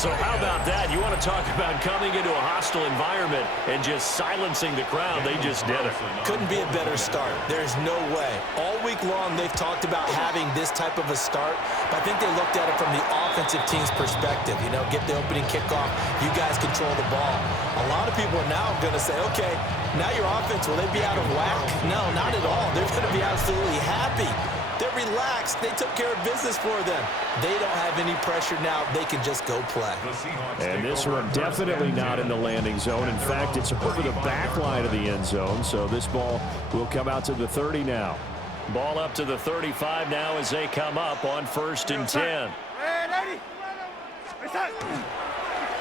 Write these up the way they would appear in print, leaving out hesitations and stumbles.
So how about that? You want to talk about coming into a hostile environment and just silencing the crowd. They just did it. Couldn't be a better start. There's no way. All week long, they've talked about having this type of a start, but I think they looked at it from the offensive team's perspective. You know, get the opening kickoff. You guys control the ball. A lot of people are now going to say, okay, now your offense, will they be out of whack? No, not at all. They're going to be absolutely happy. They're relaxed. They took care of business for them. They don't have any pressure now. They can just go play. And this one definitely not in the landing zone. In fact, it's over the back line of the end zone. So this ball will come out to the 30 now. Ball up to the 35 now as they come up on 1st and 10.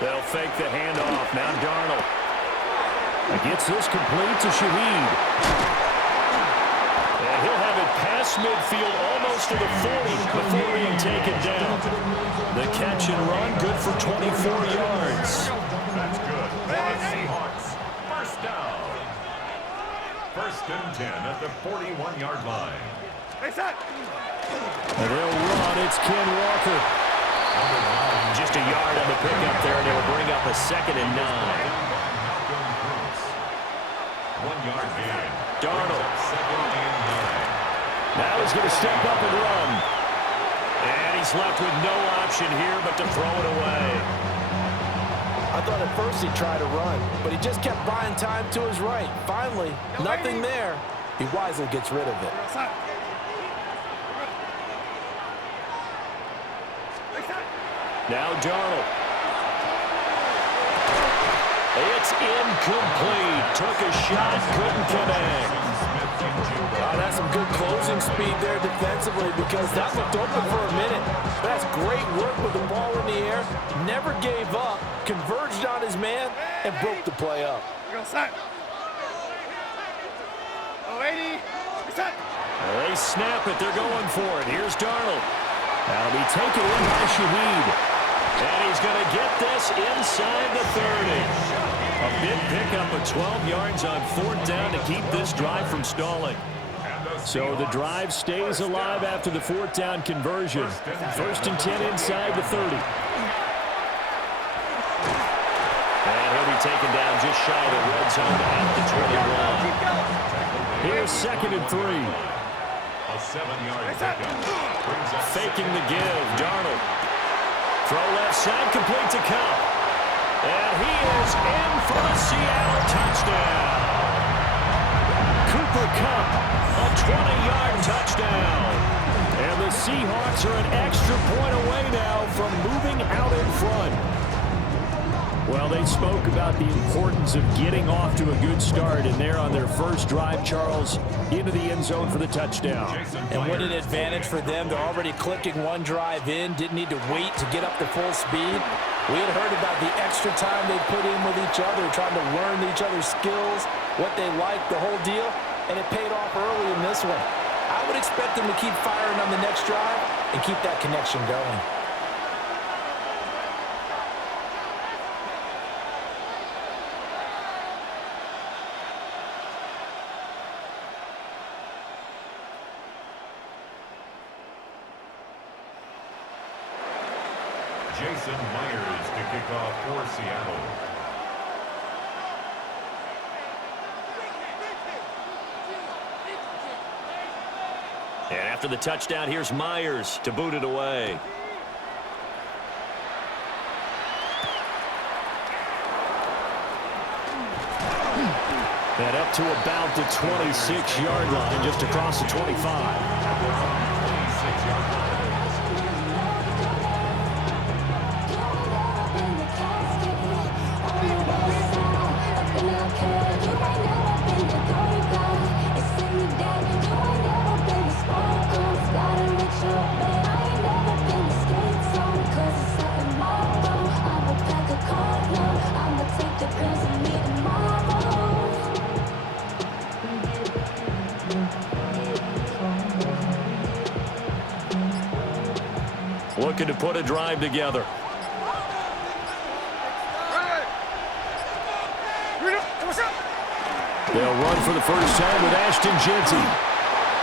They'll fake the handoff. Now Darnold gets this complete to Shaheed. And he'll have it past midfield almost to the 40 before being taken down. The catch and run, good for 24 yards. That's good for the Seahawks. First down. 1st and 10 at the 41-yard line. And they'll run. It's Ken Walker. Just a yard on the pickup there, and it'll bring up a 2nd and 9. 1 yard gain. Darnold. 2nd and 9. Now he's going to step up and run. And he's left with no option here but to throw it away. I thought at first he'd try to run, but he just kept buying time to his right. Finally, nothing there. He wisely gets rid of it. Now Darnold. It's incomplete. Took a shot, couldn't connect. That's some good closing speed there defensively because that looked open for a minute. But that's great work with the ball in the air. Never gave up, converged on his man, and broke the play up. They snap it. They're going for it. Here's Darnold. That'll be taken in by Shaheed. And he's going to get this inside the 30. A big pickup of 12 yards on 4th down to keep this drive from stalling. So the drive stays alive after the 4th down conversion. 1st and 10 inside the 30. And he'll be taken down just shy of the red zone at the 21. Here's 2nd and 3. A 7-yard pickup. Faking the give. Darnold. Throw left side, complete to Cup. And he is in for the Seattle touchdown. Cooper Kupp, a 20-yard touchdown. And the Seahawks are an extra point away now from moving out in front. Well, they spoke about the importance of getting off to a good start, and they're on their first drive, Charles, into the end zone for the touchdown. And what an advantage for them. They're already clicking one drive in, didn't need to wait to get up to full speed. We had heard about the extra time they put in with each other, trying to learn each other's skills, what they like, the whole deal, and it paid off early in this one. I would expect them to keep firing on the next drive and keep that connection going. Jason Myers to kick off for Seattle. And after the touchdown, here's Myers to boot it away. And up to about the 26-yard line, just across the 25. Looking to put a drive together. They'll run for the first time with Ashton Jeanty.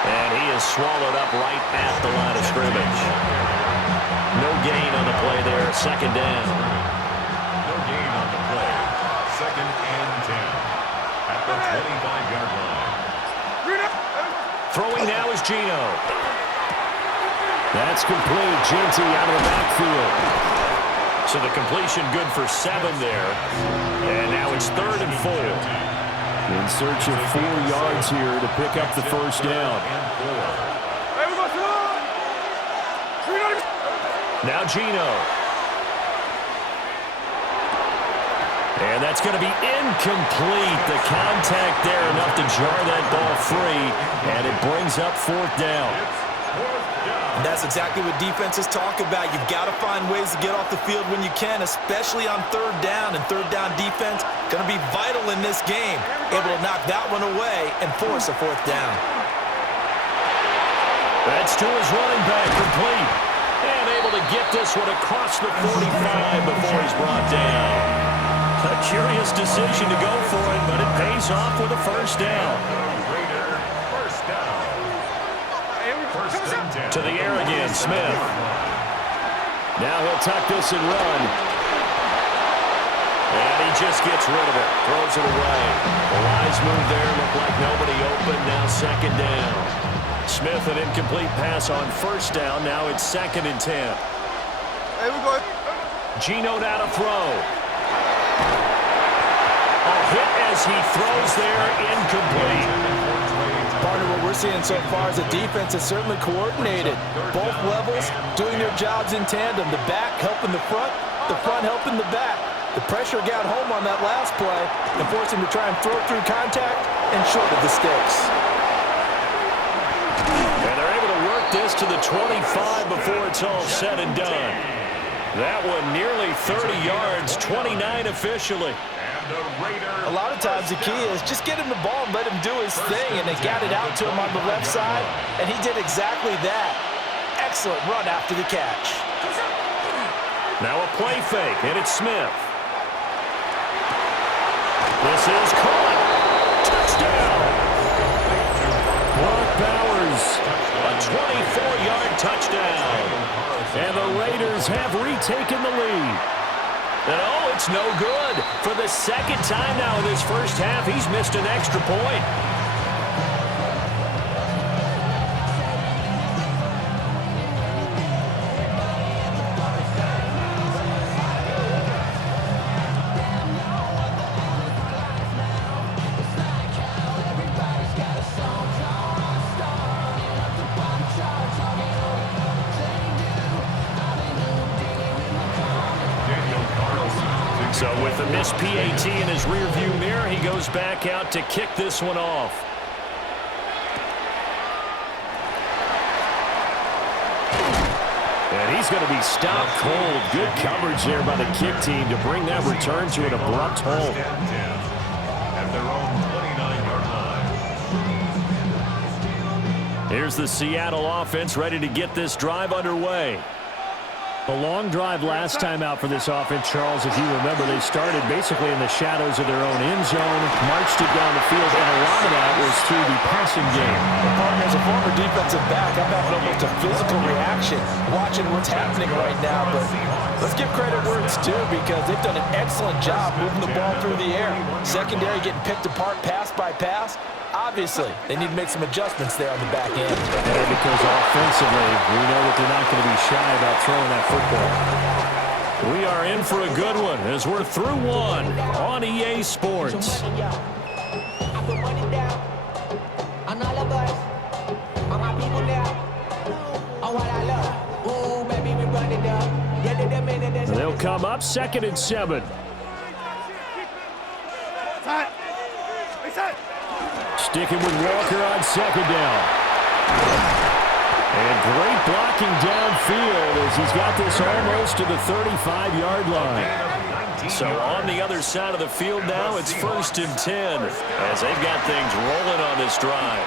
And he is swallowed up right at the line of scrimmage. No gain on the play there. there, second down. No gain on the play. 2nd and 10 at the 25-yard line. Throwing now is Geno. That's complete. Genty out of the backfield. So the completion good for 7 there. And now it's 3rd and 4. In search of 4 yards here to pick up the first down. Now Geno. And that's going to be incomplete. The contact there enough to jar that ball free. And it brings up 4th down. And that's exactly what defenses talk about. You've got to find ways to get off the field when you can, especially on 3rd down. And 3rd down defense going to be vital in this game. Able to knock that one away and force a 4th down. That's to his running back, complete. And able to get this one across the 45 before he's brought down. A curious decision to go for it, but it pays off with a first down. To the air again, Smith. Now he'll tuck this and run. And he just gets rid of it, throws it away. A wise move there, looked like nobody open, now 2nd down. Smith, an incomplete pass on 1st down, now it's 2nd and 10. Hey, we're going. Geno now to throw. A hit as he throws there, incomplete. Partner, what we're seeing so far is the defense is certainly coordinated. Both levels doing their jobs in tandem. The back helping the front helping the back. The pressure got home on that last play and forced him to try and throw through contact and short of the sticks. And they're able to work this to the 25 before it's all said and done. That one nearly 30 yards, 29 officially. A lot of times the key is just get him the ball and let him do his thing, and they got it out to him on the left side, and he did exactly that. Excellent run after the catch. Now a play fake, and it's Smith. This is caught. Touchdown! Brock Bowers, a 24-yard touchdown. And the Raiders have retaken the lead. And oh, it's no good. For the 2nd time now in this first half, he's missed an extra point. So with a missed PAT in his rearview mirror, he goes back out to kick this one off. And he's going to be stopped cold. Good coverage there by the kick team to bring that return to an abrupt halt. At their own 29-yard line. Here's the Seattle offense ready to get this drive underway. A long drive last time out for this offense, Charles. If you remember, they started basically in the shadows of their own end zone, marched it down the field, and a lot of that was through the passing game. Well, partner, as a former defensive back, I'm having almost a physical reaction watching what's happening right now. But let's give credit where it's due, because they've done an excellent job moving the ball through the air. Secondary getting picked apart pass by pass. Obviously, they need to make some adjustments there on the back end. And because offensively, we know that they're not going to be shy about throwing that football. We are in for a good one as we're through one on EA Sports. They'll come up 2nd and 7. Sticking with Walker on 2nd down. And great blocking downfield as he's got this almost to the 35-yard line. So on the other side of the field now, it's 1st and 10 as they've got things rolling on this drive.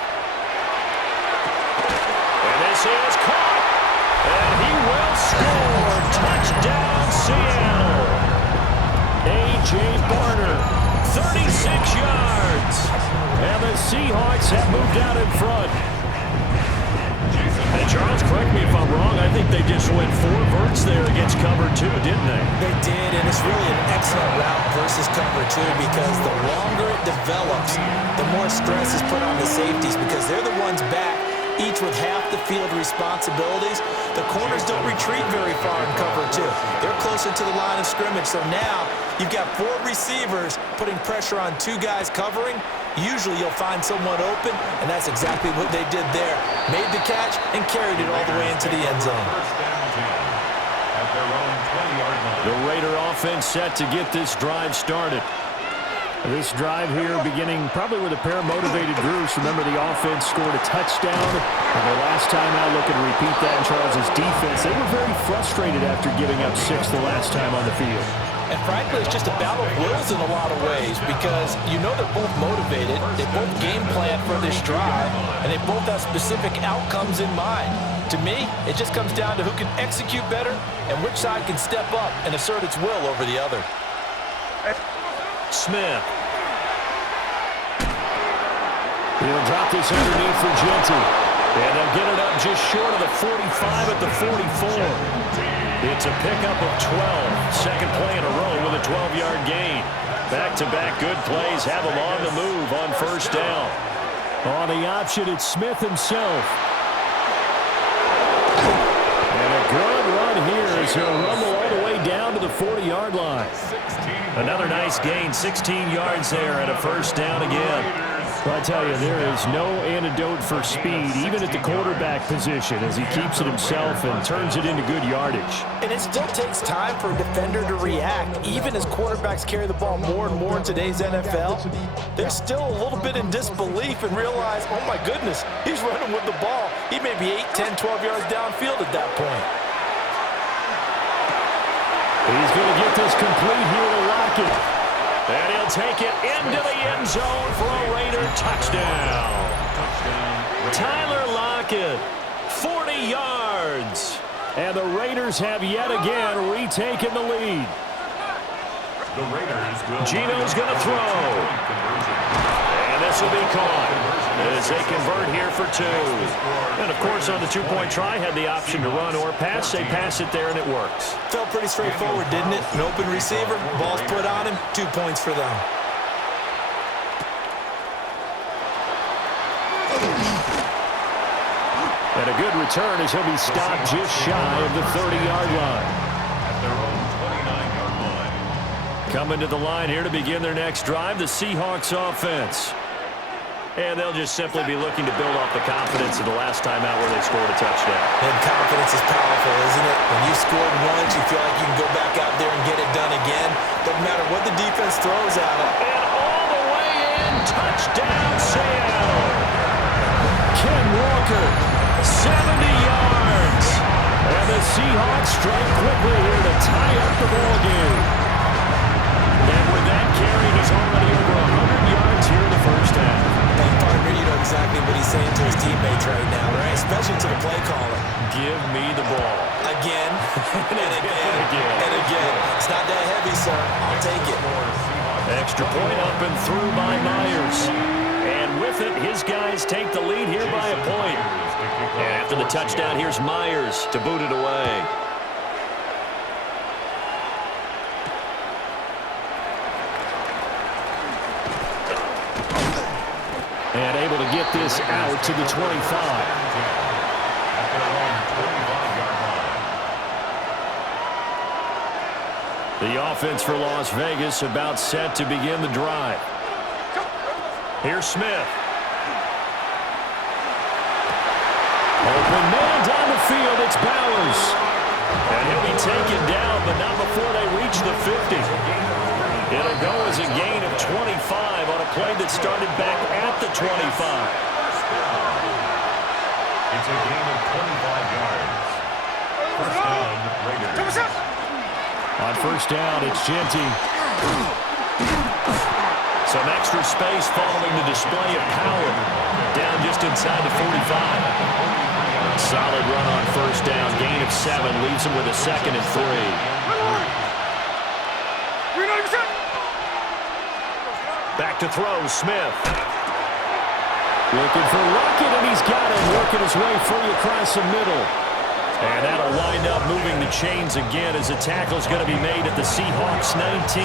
And this is caught. And he will score. Touchdown, Seattle. A.J. Barner, 36 yards. And the Seahawks have moved out in front. And Charles, correct me if I'm wrong. I think they just went 4 verts there against cover 2, didn't they? They did, and it's really an excellent route versus cover 2 because the longer it develops, the more stress is put on the safeties because they're the ones back, each with half the field responsibilities. The corners don't retreat very far in cover 2. They're closer to the line of scrimmage, so now you've got 4 receivers putting pressure on 2 guys covering. Usually you'll find someone open, and that's exactly what they did there. Made the catch and carried it all the way into the end zone. The Raider offense set to get this drive started. This drive here beginning probably with a pair of motivated groups. Remember, the offense scored a touchdown. And the last time out, looking to repeat that in Charles' defense. They were very frustrated after giving up 6 the last time on the field. And frankly, it's just a battle of wills in a lot of ways because you know they're both motivated, they both game plan for this drive, and they both have specific outcomes in mind. To me, it just comes down to who can execute better and which side can step up and assert its will over the other. Smith. He'll drop this underneath for Genty. And they'll get it up just short of the 45 at the 44. It's a pickup of 12. Second play in a row with a 12-yard gain. Back-to-back good plays have them on the move on first down. On the option, it's Smith himself. And a good run here as he'll rumble all the way down to the 40-yard line. Another nice gain, 16 yards there and a first down again. Well, I tell you, there is no antidote for speed, even at the quarterback position, as he keeps it himself and turns it into good yardage. And it still takes time for a defender to react. Even as quarterbacks carry the ball more and more in today's NFL, they're still a little bit in disbelief and realize, oh my goodness, he's running with the ball. He may be 8, 10, 12 yards downfield at that point. He's going to get this complete here to Lockett. And he'll take it into the end zone for a Raider touchdown. Tyler Lockett, 40 yards. And the Raiders have yet again retaken the lead. Gino's going to throw. And this will be caught as they convert here for 2. And, of course, on the 2-point try, had the option to run or pass. They pass it there, and it works. Felt pretty straightforward, didn't it? An open receiver, ball's put on him, 2 points for them. And a good return as he'll be stopped just shy of the 30-yard line. At their own 29-yard line. Coming to the line here to begin their next drive, the Seahawks offense. And they'll just simply be looking to build off the confidence of the last time out where they scored a touchdown. And confidence is powerful, isn't it? When you scored once, you feel like you can go back out there and get it done again. Doesn't matter what the defense throws at it. And all the way in, touchdown Seattle. Ken Walker, 70 yards. And the Seahawks strike quickly here to tie up the ball game. And with that carry, he's already over 100 yards here in the first half. And partner, you know exactly what he's saying to his teammates right now, right? Especially to the play caller. Give me the ball. Again, and again, and again. It's not that heavy, sir. I'll take it. Extra point up and through by Myers. And with it, his guys take the lead here by a point. And after the touchdown, here's Myers to boot it away. And able to get this out to the 25. The offense for Las Vegas about set to begin the drive. Here's Smith. Open man down the field. It's Bowers. And he'll be taken down, but not before they reach the 50. It'll go as a gain of 25 on a play that started back at the 25. It's a gain of 25 yards. First down, Raiders. On first down, it's Genty. Some extra space following the display of power. Down just inside the 45. Solid run on first down. Gain of 7 leaves him with a 2nd and 3. Back to throw, Smith. Looking for Lockett, and he's got it, working his way free across the middle. And that'll wind up moving the chains again as the tackle's going to be made at the Seahawks 19.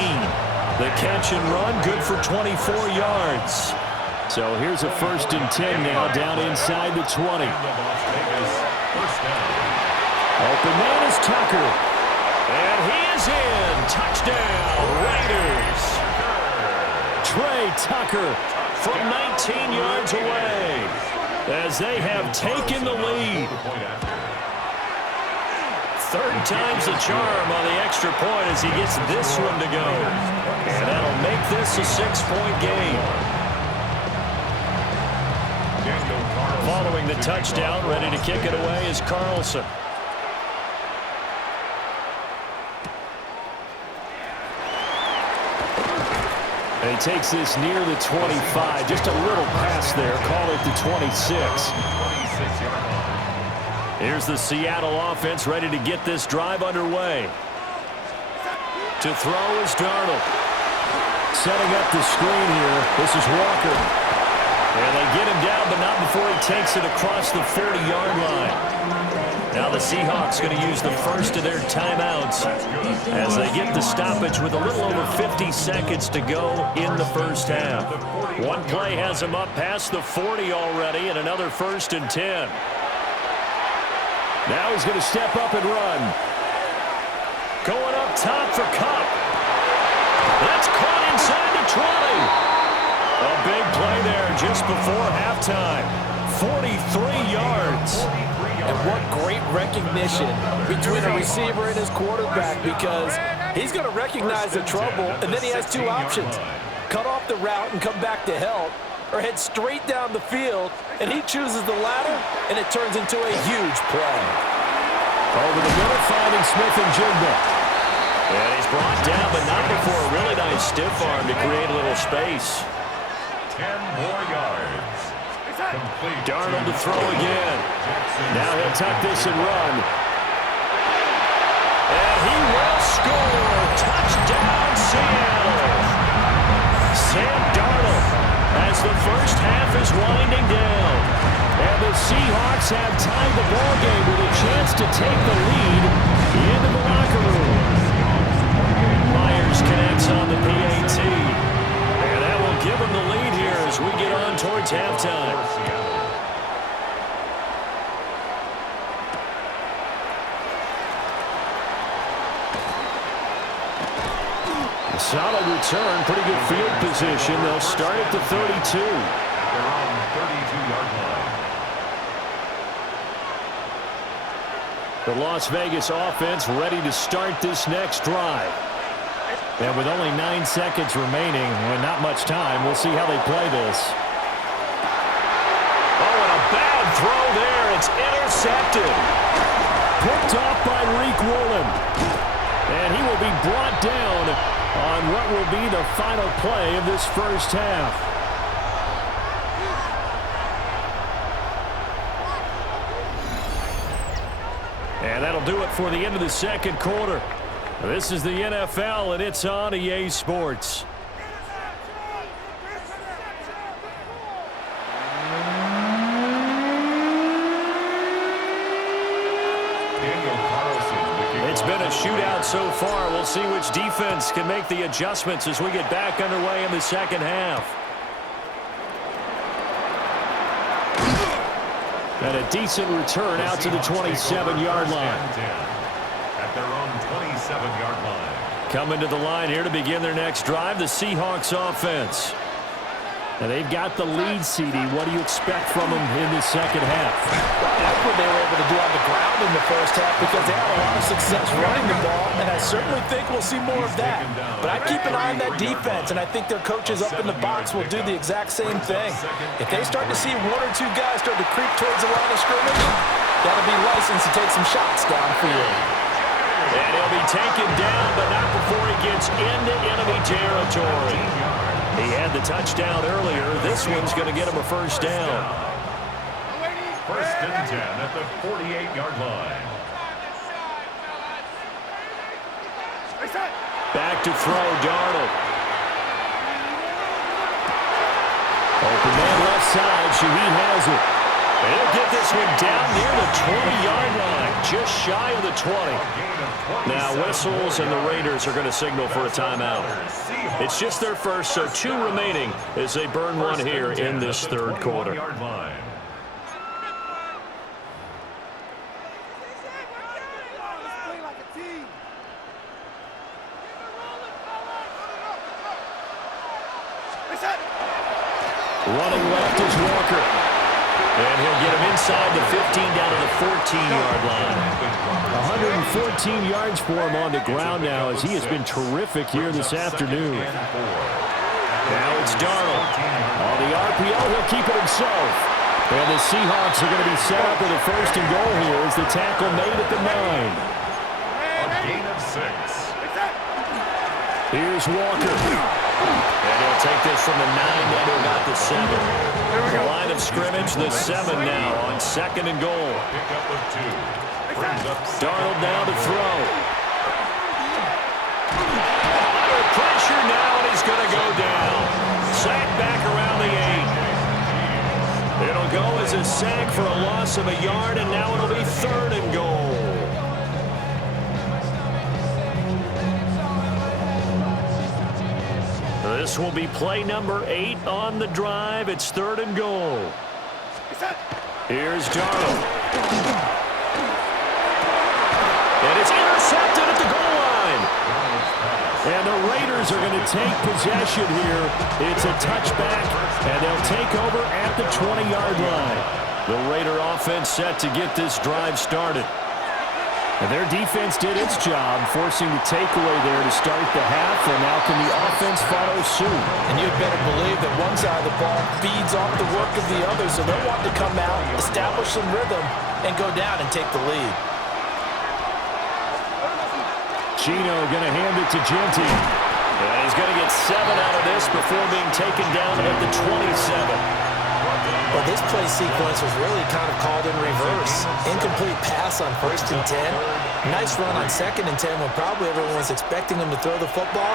The catch and run, good for 24 yards. So here's a 1st and 10 now, down inside the 20. Open man is Tucker. And he is in. Touchdown, Raiders. Trey Tucker from 19 yards away as they have taken the lead. 3rd time's the charm on the extra point as he gets this one to go. And that'll make this a 6-point game. Following the touchdown, ready to kick it away is Carlson. And he takes this near the 25. Just a little pass there. Call it the 26. Here's the Seattle offense ready to get this drive underway. To throw is Darnold. Setting up the screen here. This is Walker. And they get him down, but not before he takes it across the 40-yard line. Now the Seahawks going to use the first of their timeouts as they get the stoppage with a little over 50 seconds to go in the first half. One play has him up past the 40 already, and another 1st and 10. Now he's going to step up and run. Going up top for Kupp. That's caught inside the 20. A big play there just before halftime. 43 yards. And what great recognition between a receiver and his quarterback, because he's going to recognize the trouble, and then he has 2 options. Cut off the route and come back to help, or head straight down the field, and he chooses the latter, and it turns into a huge play. Over the middle, finding Smith and Jigba. And he's brought down, but not before a really nice stiff arm to create a little space. 10 more yards. Complete. Darnold to throw again. Now he'll tuck this and run. And he will score. Touchdown, Seattle. Sam Darnold as the first half is winding down. And the Seahawks have tied the ball game with a chance to take the lead into the locker room. Myers connects on the BAT. And that will give him the lead here as we get on towards halftime. A solid return, pretty good field position. They'll start at the 32. They're on 32-yard line. The Las Vegas offense ready to start this next drive. And with only 9 seconds remaining and not much time, we'll see how they play this. Oh, and a bad throw there. It's intercepted. Picked off by Reek Woolen. And he will be brought down on what will be the final play of this first half. And that'll do it for the end of the second quarter. This is the NFL, and it's on EA Sports. It's been a shootout so far. We'll see which defense can make the adjustments as we get back underway in the second half. And a decent return out to the 27-yard line. At their own 27-yard line. Coming to the line here to begin their next drive, the Seahawks offense. And they've got the lead, CD. What do you expect from them in the second half? Well, that's what they were able to do on the ground in the first half, because they had a lot of success running the ball, and I certainly think we'll see more of that. But I keep an eye on that defense, and I think their coaches up in the box will do the exact same thing. If they start to see 1 or 2 guys start to creep towards the line of scrimmage, that'll be licensed to take some shots downfield. And he'll be taken down, but not before he gets into enemy territory. He had the touchdown earlier. This one's going to get him a first down. 1st and 10 at the 48-yard line. Back to throw, Darnold. Open man left side, Shaheed has it. He'll get this one down near the 20-yard line, just shy of the 20. Now whistles, and the Raiders are going to signal for a timeout. It's just their first, so 2 remaining as they burn one here in this third quarter. Running left is Walker. And he'll get him inside the 15 down to the 14-yard line. 114 yards for him on the ground now as he has been terrific here this afternoon. Now it's Darnold. On the RPO, he'll keep it himself. And the Seahawks are going to be set up with a first and goal here as the tackle made at the 9. A gain of 6. Here's Walker. And he'll take this from the 9 down to about the 7. The line of scrimmage, the 7 now on second and goal. Pickup of 2. Brings up Darnold now to throw. Under pressure now, and he's going to go down. Sack back around the 8. It'll go as a sack for a loss of a yard, and now it'll be third and goal. This will be play number 8 on the drive. It's third and goal. Here's Darnold. And it's intercepted at the goal line. And the Raiders are going to take possession here. It's a touchback, and they'll take over at the 20-yard line. The Raider offense set to get this drive started. And their defense did its job, forcing the takeaway there to start the half, and now can the offense follow suit? And you'd better believe that one side of the ball feeds off the work of the other, so they'll want to come out, establish some rhythm, and go down and take the lead. Chino going to hand it to Genty. And he's going to get 7 out of this before being taken down at the 27. Well, this play sequence was really kind of called in reverse. Incomplete pass on 1st and 10. Nice run on 2nd and 10 when probably everyone was expecting him to throw the football.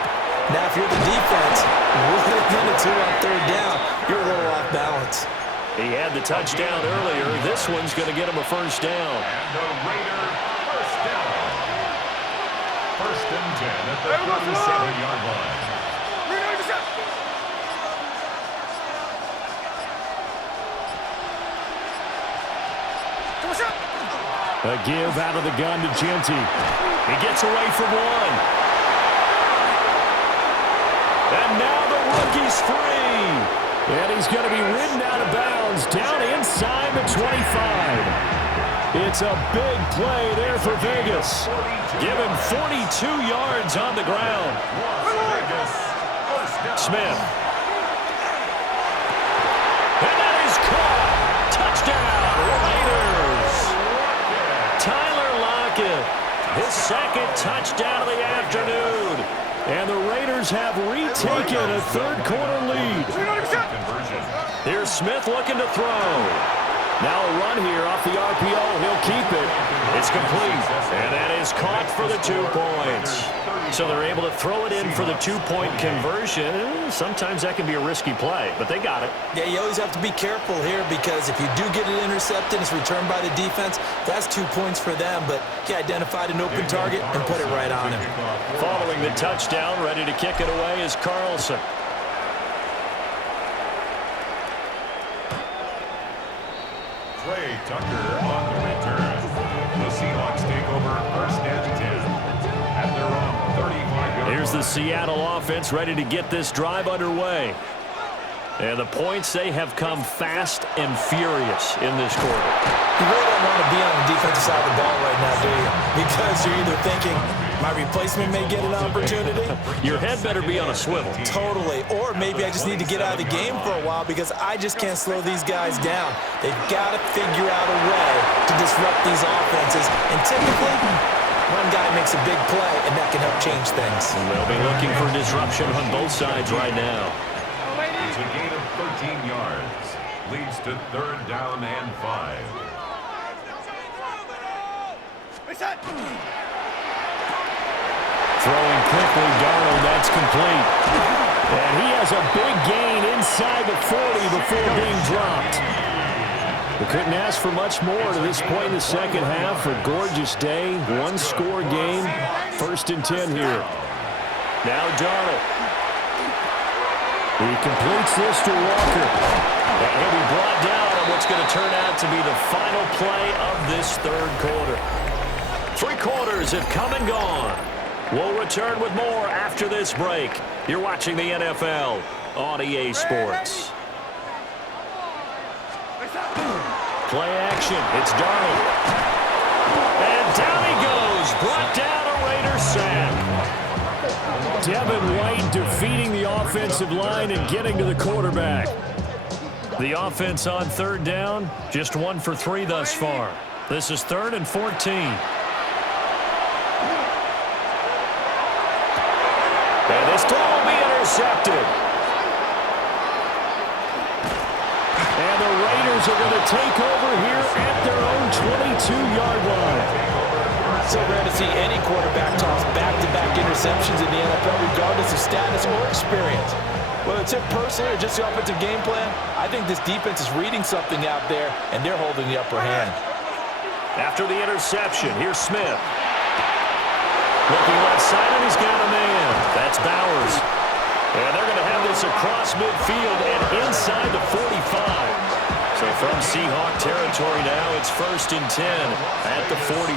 Now, if you're the defense, with a minute 2 on 3rd down, you're a little off balance. He had the touchdown earlier. This one's going to get him a first down. And the Raider first down. 1st and 10 at the 47-yard line. A give out of the gun to Genty. He gets away from one. And now the rookie's free. And he's going to be ridden out of bounds down inside the 25. It's a big play there for Vegas. Give him 42 yards on the ground. Smith. And that is caught. Touchdown, Raiders. Tyler Lockett, his 2nd touchdown of the afternoon. And the Raiders have retaken a third-quarter lead. Here's Smith looking to throw. Now a run here off the RPO. He'll keep it. It's complete. And that is caught for the 2 points. So they're able to throw it in for the 2-point conversion. Sometimes that can be a risky play, but they got it. Yeah, you always have to be careful here because if you do get it intercepted, it's returned by the defense. That's 2 points for them, but he identified an open target and put it right on him. Following the touchdown, ready to kick it away is Carlson. Trey Tucker on the return. The Seahawks take over 1st and 10 at their own 35-yard line. Here's the Seattle offense ready to get this drive underway. And the points, they have come fast and furious in this quarter. You really don't want to be on the defensive side of the ball right now, do you? Because you're either thinking, my replacement may get an opportunity. Your head better be on a swivel. Totally. Or maybe I just need to get out of the game for a while because I just can't slow these guys down. They've got to figure out a way to disrupt these offenses. And typically, one guy makes a big play, and that can help change things. They'll be looking for disruption on both sides right now. It's a gain of 13 yards. Leads to 3rd down and 5. Throwing quickly, Darnold, that's complete. And he has a big gain inside the 40 before being dropped. We couldn't ask for much more to this point in the second half. A gorgeous day, one-score game, 1st and 10 here. Now Darnold. He completes this to Walker. And he'll be brought down on what's going to turn out to be the final play of this third quarter. 3 quarters have come and gone. We'll return with more after this break. You're watching the NFL on EA Sports. Play action. It's Darnold. And down he goes. Brought down a Raiders sack. Devin White defeating the offensive line and getting to the quarterback. The offense on 3rd down, just 1 for 3 thus far. This is 3rd and 14. And this throw will be intercepted. And the Raiders are going to take over here at their own 22-yard line. So rare to see any quarterback toss back-to-back interceptions in the NFL, regardless of status or experience. Whether it's him personally or just the offensive game plan, I think this defense is reading something out there, and they're holding the upper hand. After the interception, here's Smith. Looking left side, and he's got a man. That's Bowers. And they're going to have this across midfield and inside the 45. So from Seahawk territory now, it's 1st and 10 at the 43.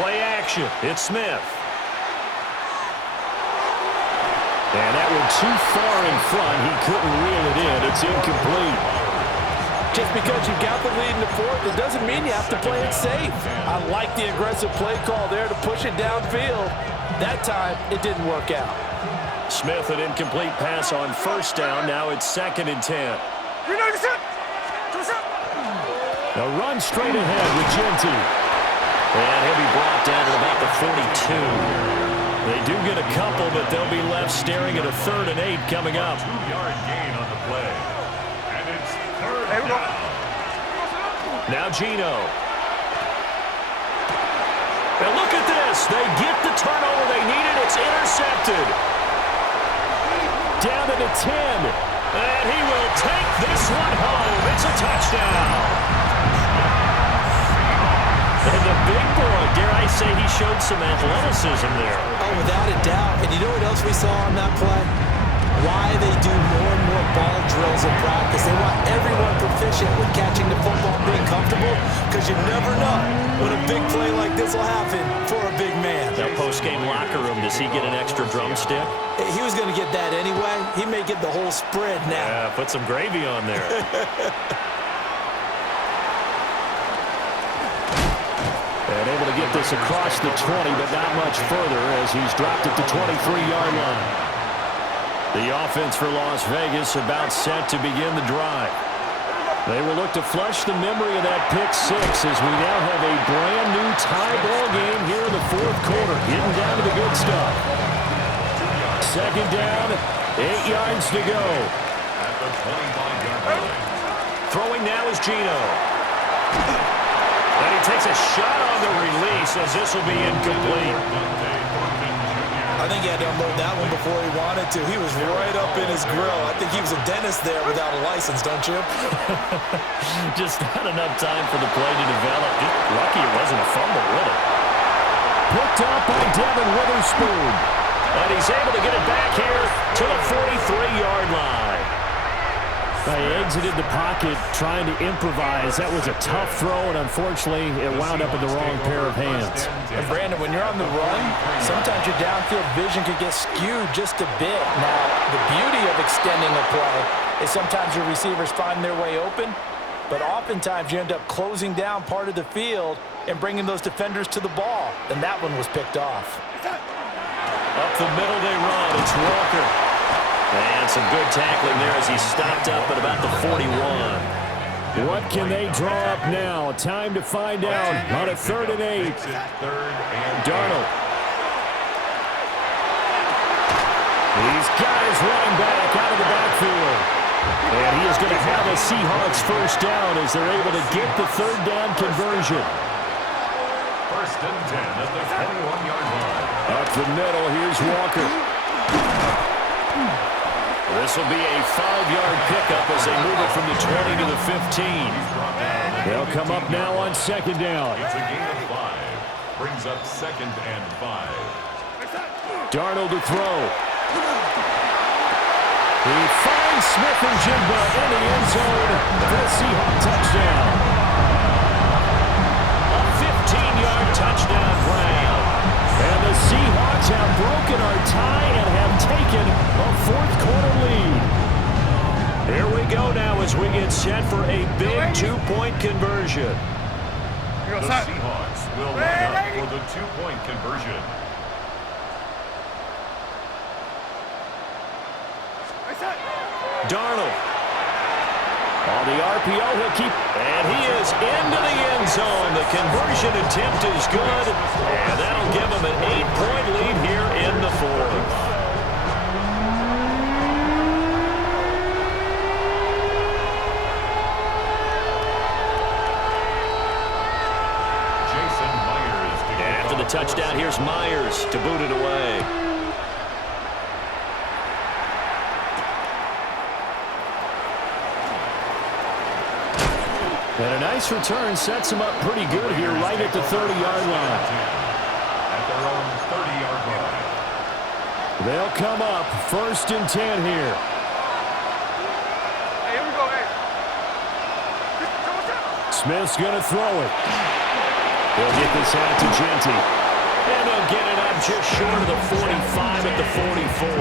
Play action. It's Smith. And that one too far in front. He couldn't reel it in. It's incomplete. Just because you got the lead in the 4th, it doesn't mean you have to play it safe. I like the aggressive play call there to push it downfield. That time, it didn't work out. Smith, an incomplete pass on 1st down. Now it's 2nd and 10. A run straight ahead with Genti. And he'll be brought down at about the 42. They do get a couple, but they'll be left staring at a 3rd and 8 coming up. 2-yard gain on the play. And it's 3rd down. Now Geno. And look at this. They get the turnover they needed. It's intercepted. Down to the 10. And he will take this one home. It's a touchdown. And the big boy, dare I say, he showed some athleticism there. Oh, without a doubt. And you know what else we saw on that play? Why they do more and more ball drills in practice. They want everyone proficient with catching the football and being comfortable, because you never know when a big play like this will happen for a big man. That post-game locker room, does he get an extra drumstick? He was going to get that anyway. He may get the whole spread now. Yeah, put some gravy on there. And able to get this across the 20, but not much further as he's dropped at the 23-yard line. The offense for Las Vegas about set to begin the drive. They will look to flush the memory of that pick 6 as we now have a brand-new tie ball game here in the 4th quarter, getting down to the good stuff. 2nd down, 8 yards to go. At the 25-yard line. Throwing now is Geno. And he takes a shot on the release as this will be incomplete. I think he had to unload that one before he wanted to. He was right up in his grill. I think he was a dentist there without a license, don't you? Just not enough time for the play to develop. Just lucky it wasn't a fumble with it. Picked up by Devin Witherspoon. And he's able to get it back here to the 43-yard line. They exited the pocket trying to improvise. That was a tough throw, and unfortunately, it wound up in the wrong pair of hands. And Brandon, when you're on the run, sometimes your downfield vision can get skewed just a bit. Now, the beauty of extending a play is sometimes your receivers find their way open, but oftentimes you end up closing down part of the field and bringing those defenders to the ball, and that one was picked off. Up the middle they run. It's Walker. And some good tackling there as he stopped up at about the 41. What can they draw up now? Time to find out on a 3rd and 8. Darnold. He's got his running back out of the backfield. And he is going to have a Seahawks 1st down as they're able to get the 3rd down conversion. First and 10 at the 21-yard line. Up the middle, here's Walker. This will be a 5-yard pickup as they move it from the 20 to the 15. They'll come up now on second down. It's a gain of 5. Brings up second and 5. Darnold to throw. He finds Smith and Jigba in the end zone for the Seahawks touchdown. A 15-yard touchdown grab. And the Seahawks have broken our tie and have taken a fourth-quarter lead. Here we go now as we get set for a big two-point conversion. The Seahawks will line up for the two-point conversion. Darnold. On the RPO, he'll keep, and he is into the end zone. The conversion attempt is good, and that'll give him an 8-point lead here in the fourth. After the touchdown, here's Myers to boot it away. And a nice return sets him up pretty good here right at the 30-yard line. At their own 30-yard line. They'll come up first and 10 here. Hey, here we go, hey. Smith's going to throw it. He'll get this out to Genty. And he'll get it up just short of the 45 at the 44.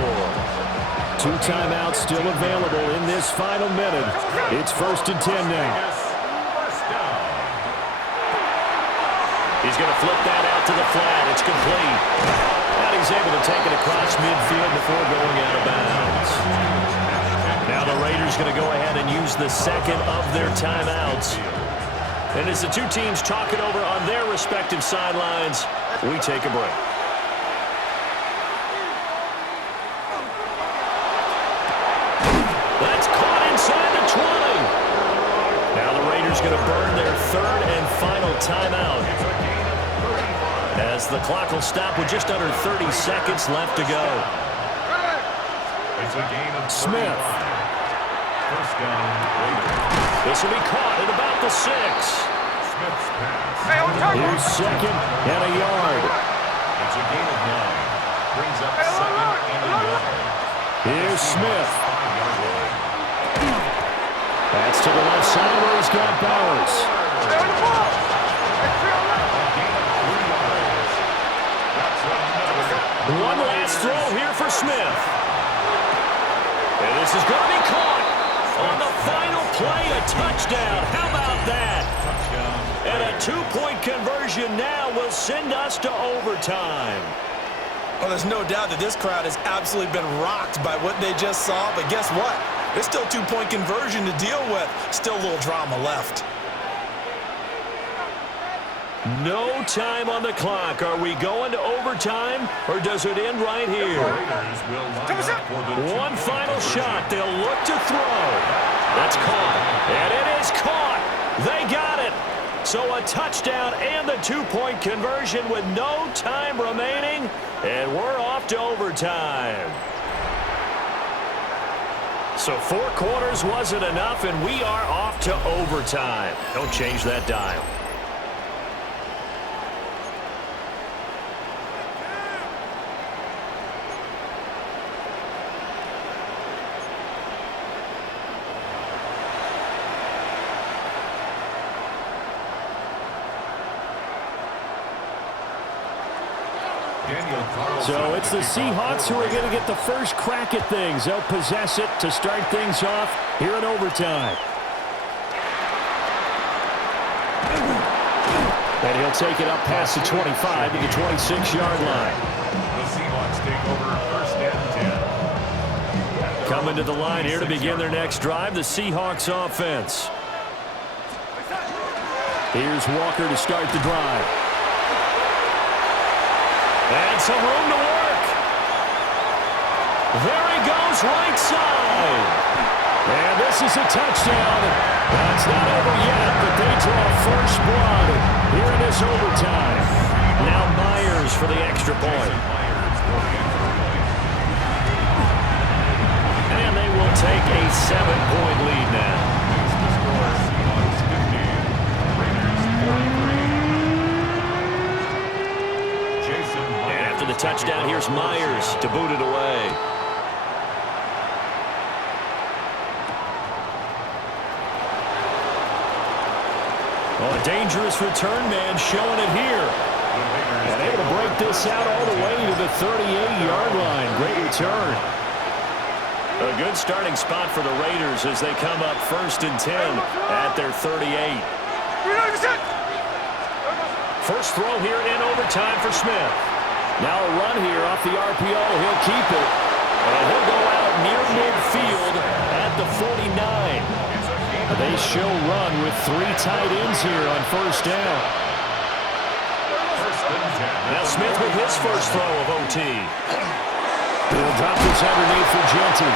2 timeouts still available in this final minute. It's first and 10 now. He's going to flip that out to the flat. It's complete. And he's able to take it across midfield before going out of bounds. Now the Raiders going to go ahead and use the second of their timeouts. And as the two teams talk it over on their respective sidelines, we take a break. That's caught inside the 20. Now the Raiders going to burn their third and final timeout, as the clock will stop with just under 30 seconds left to go. It's a gain of Smith. First down, Raiders. This will be caught at about the 6. Smith's pass. Here's second and a yard. It's a gain of 9. Brings up second and a yard. Here's Smith. 5-yard line. That's to the left side where he's got Bowers. One last throw here for Smith. And this is going to be caught on the final play, a touchdown. How about that? And a 2-point conversion now will send us to overtime. Well, there's no doubt that this crowd has absolutely been rocked by what they just saw, but guess what? There's still a 2-point conversion to deal with. Still a little drama left. No time on the clock. Are we going to overtime, or does it end right here? One final shot. They'll look to throw. That's caught. And it is caught. They got it. So a touchdown and the 2-point conversion with no time remaining. And we're off to overtime. So 4 quarters wasn't enough, and we are off to overtime. Don't change that dial. So it's the Seahawks who are going to get the first crack at things. They'll possess it to start things off here in overtime. And he'll take it up past the 25 to the 26-yard line. The Seahawks take over first and 10. Coming to the line here to begin their next drive, the Seahawks offense. Here's Walker to start the drive. And some room to work. There he goes, right side. And this is a touchdown. That's not over yet, but they draw first blood here in this overtime. for the extra point. And they will take a 7-point lead now. And after the touchdown, here's Myers to boot it away. Oh, a dangerous return man showing it here. And able to break this out all the way to the 38-yard line. Great return. A good starting spot for the Raiders as they come up 1st and 10 at their 38. First throw here in overtime for Smith. Now a run here off the RPO. He'll keep it. And he'll go out near midfield at the 49. They show run with 3 tight ends here on 1st down. Now Smith with his first throw of OT. He'll drop this underneath for Genty.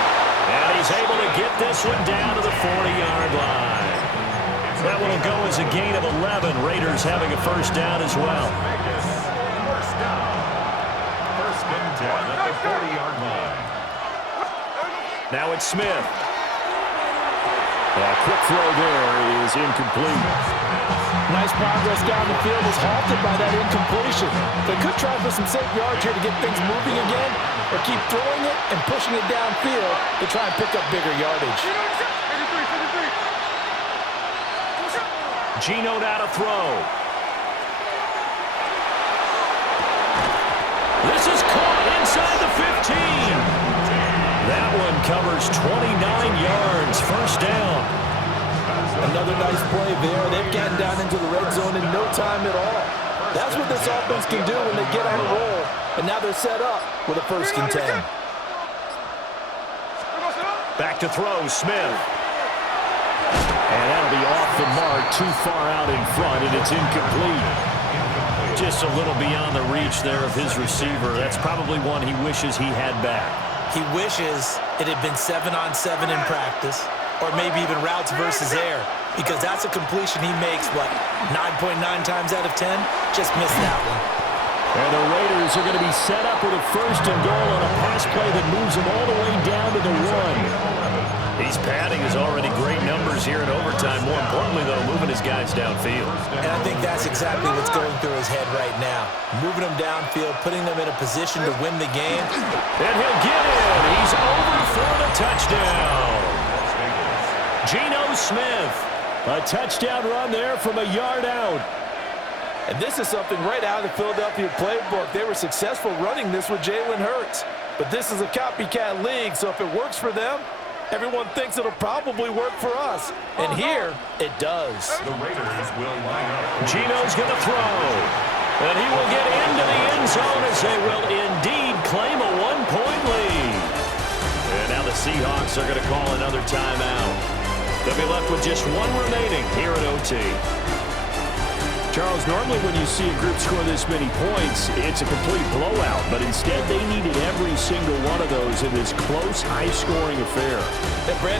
And he's able to get this one down to the 40-yard line. That one will go as a gain of 11. Raiders having a 1st down as well. First and 10 at the 40-yard line. Now it's Smith. A quick throw there is incomplete. Nice progress down the field was halted by that incompletion. They could try for some safe yards here to get things moving again, or keep throwing it and pushing it downfield to try and pick up bigger yardage. Geno now to throw. This is caught inside the 15. That one covers 29 yards. 1st down. Another nice play there. They've gotten down into the red zone in no time at all. That's what this offense can do when they get on a roll. And now they're set up with a 1st and 10. Back to throw, Smith. And that'll be off the mark, too far out in front, and it's incomplete. Just a little beyond the reach there of his receiver. That's probably one he wishes he had back. He wishes it had been 7-on-7 in practice, or maybe even routes versus air, because that's a completion he makes, what, 9.9 times out of 10? Just missed that one. And the Raiders are going to be set up with a 1st and goal on a pass play that moves them all the way down to the 1. He's padding his already great numbers here in overtime. More importantly, though, moving his guys downfield. And I think that's exactly what's going through his head right now. Moving them downfield, putting them in a position to win the game. And he'll get in. He's over for the touchdown. Geno Smith. A touchdown run there from a yard out. And this is something right out of the Philadelphia playbook. They were successful running this with Jalen Hurts. But this is a copycat league, so if it works for them, everyone thinks it'll probably work for us. And here, it does. The Raiders will line up. Geno's going to throw. And he will get into the end zone as they will indeed claim a 1-point lead. And now the Seahawks are going to call another timeout. They'll be left with just 1 remaining here at OT. Charles, normally when you see a group score this many points, it's a complete blowout. But instead, they needed every single one of those in this close, high-scoring affair. And Brandon,